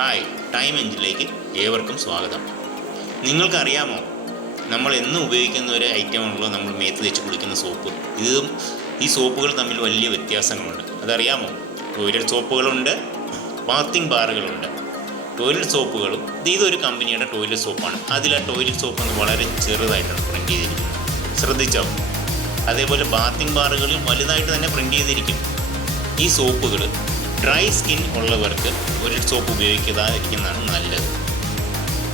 Hi time എഞ്ചിലേക്ക് ഏവർക്കും സ്വാഗതം. നിങ്ങൾക്കറിയാമോ നമ്മൾ എന്നും ഉപയോഗിക്കുന്ന ഒരു ഐറ്റം ഐറ്റമാണല്ലോ നമ്മൾ മേത്ത് തേച്ച് കുളിക്കുന്ന സോപ്പ്. ഇതും ഈ സോപ്പുകൾ തമ്മിൽ വലിയ വ്യത്യാസങ്ങളുണ്ട്. അതറിയാമോ? ടോയ്ലറ്റ് സോപ്പുകളുണ്ട് ബാത്തിങ് ബാറുകളുണ്ട് ടോയ്ലറ്റ് സോപ്പുകളും ഇത് ഇതൊരു കമ്പനിയുടെ ടോയ്ലറ്റ് സോപ്പാണ് അതിൽ ആ ടോയ്ലറ്റ് സോപ്പ് ഒന്ന് വളരെ ചെറുതായിട്ടാണ് പ്രിന്റ് ചെയ്തിരിക്കുന്നത്. ശ്രദ്ധിച്ചോ? അതേപോലെ ബാത്തിങ് ബാറുകളിൽ വലുതായിട്ട് തന്നെ പ്രിന്റ് ചെയ്തിരിക്കും. ഈ സോപ്പുകൾ ഡ്രൈ സ്കിൻ ഉള്ളവർക്ക് ഒരു സോപ്പ് ഉപയോഗിക്കാതിരിക്കുന്നതാണ് നല്ലത്.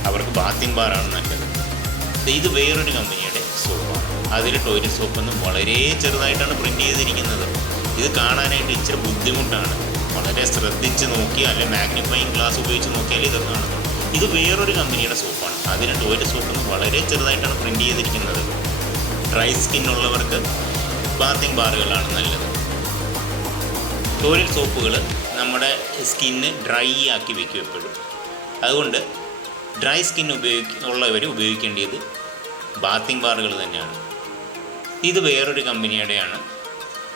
അവർക്ക് ബാത്തിങ് ബാറാണ് നല്ലത്. ഇത് വേറൊരു കമ്പനിയുടെ സോപ്പാണ്. അതിൽ ടോയ്ലറ്റ് സോപ്പൊന്നും വളരെ ചെറുതായിട്ടാണ് പ്രിന്റ് ചെയ്തിരിക്കുന്നത്. ഇത് കാണാനായിട്ട് ഇച്ചിരി ബുദ്ധിമുട്ടാണ്. വളരെ ശ്രദ്ധിച്ച് നോക്കി അല്ലെങ്കിൽ മാഗ്നിഫൈങ് ഗ്ലാസ് ഉപയോഗിച്ച് നോക്കിയാൽ ഇത് കാണുന്നു ഇത് വേറൊരു കമ്പനിയുടെ സോപ്പാണ്. അതിന് ടോയ്ലറ്റ് സോപ്പൊന്നും വളരെ ചെറുതായിട്ടാണ് പ്രിന്റ് ചെയ്തിരിക്കുന്നത്. ഡ്രൈ സ്കിൻ ഉള്ളവർക്ക് ബാത്തിങ് ബാറുകളാണ് നല്ലത്. ടോയ്ലറ്റ് സോപ്പുകൾ നമ്മുടെ സ്കിന്ന് ഡ്രൈ ആക്കി വെക്കും എപ്പോഴും അതുകൊണ്ട് ഡ്രൈ സ്കിൻ ഉപയോഗിക്ക ഉള്ളവർ ഉപയോഗിക്കേണ്ടത് ബാത്തിങ് ബാറുകൾ തന്നെയാണ്. ഇത് വേറൊരു കമ്പനിയുടെയാണ്.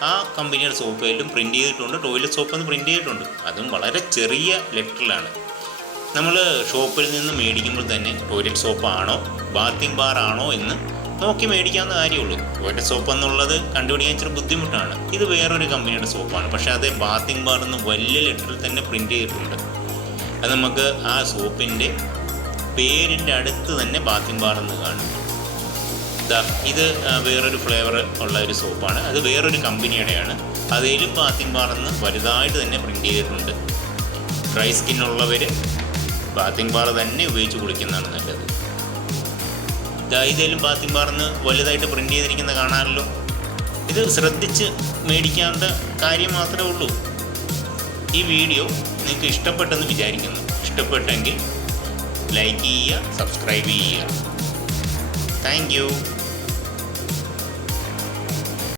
ആ കമ്പനിയുടെ സോപ്പുകളിലും പ്രിന്റ് ചെയ്തിട്ടുണ്ട്. ടോയ്ലറ്റ് സോപ്പ് എന്ന് പ്രിന്റ് ചെയ്തിട്ടുണ്ട്. അതും വളരെ ചെറിയ ലെറ്ററിലാണ്. നമ്മൾ ഷോപ്പിൽ നിന്ന് മേടിക്കുമ്പോൾ തന്നെ ടോയ്ലറ്റ് സോപ്പാണോ ബാത്തിങ് ബാർ ആണോ എന്ന് നോക്കി മേടിക്കാവുന്ന കാര്യമുള്ളൂ. ഇവരുടെ സോപ്പ് എന്നുള്ളത് കണ്ടുപിടിക്കാൻ ഇച്ചിരി ബുദ്ധിമുട്ടാണ്. ഇത് വേറൊരു കമ്പനിയുടെ സോപ്പാണ്. പക്ഷേ അത് ബാത്തിങ് ബാർ എന്ന് വലിയ ലെറ്ററിൽ തന്നെ പ്രിന്റ് ചെയ്തിട്ടുണ്ട്. അത് നമുക്ക് ആ സോപ്പിന്റെ പേരിന്റെ അടുത്ത് തന്നെ ബാത്തിങ് ബാർ എന്ന് കാണും. ഇത് വേറൊരു ഫ്ലേവർ ഉള്ള ഒരു സോപ്പാണ്. അത് വേറൊരു കമ്പനിയുടെയാണ്. അതിലും ബാത്തിങ് ബാർ എന്ന് വലുതായിട്ട് തന്നെ പ്രിന്റ് ചെയ്തിട്ടുണ്ട്. ഡ്രൈ സ്കിന്നുള്ളവർ ബാത്തിങ് ബാർ തന്നെ ഉപയോഗിച്ച് കുളിക്കുന്നതാണ് നല്ലത്. ദാ ഇതേലും ബാത്തിങ് ബാർന്ന് വലുതായിട്ട് പ്രിന്റ് ചെയ്തിരിക്കുന്ന കാണാമല്ലോ ഇത് ശ്രദ്ധിച്ച് മേടിക്കാത്ത കാര്യം മാത്രമേ ഉള്ളൂ. ഈ വീഡിയോ നിങ്ങൾക്ക് ഇഷ്ടപ്പെട്ടെന്ന് വിചാരിക്കുന്നു. ഇഷ്ടപ്പെട്ടെങ്കിൽ ലൈക്ക് ചെയ്യുക സബ്സ്ക്രൈബ് ചെയ്യുക. താങ്ക്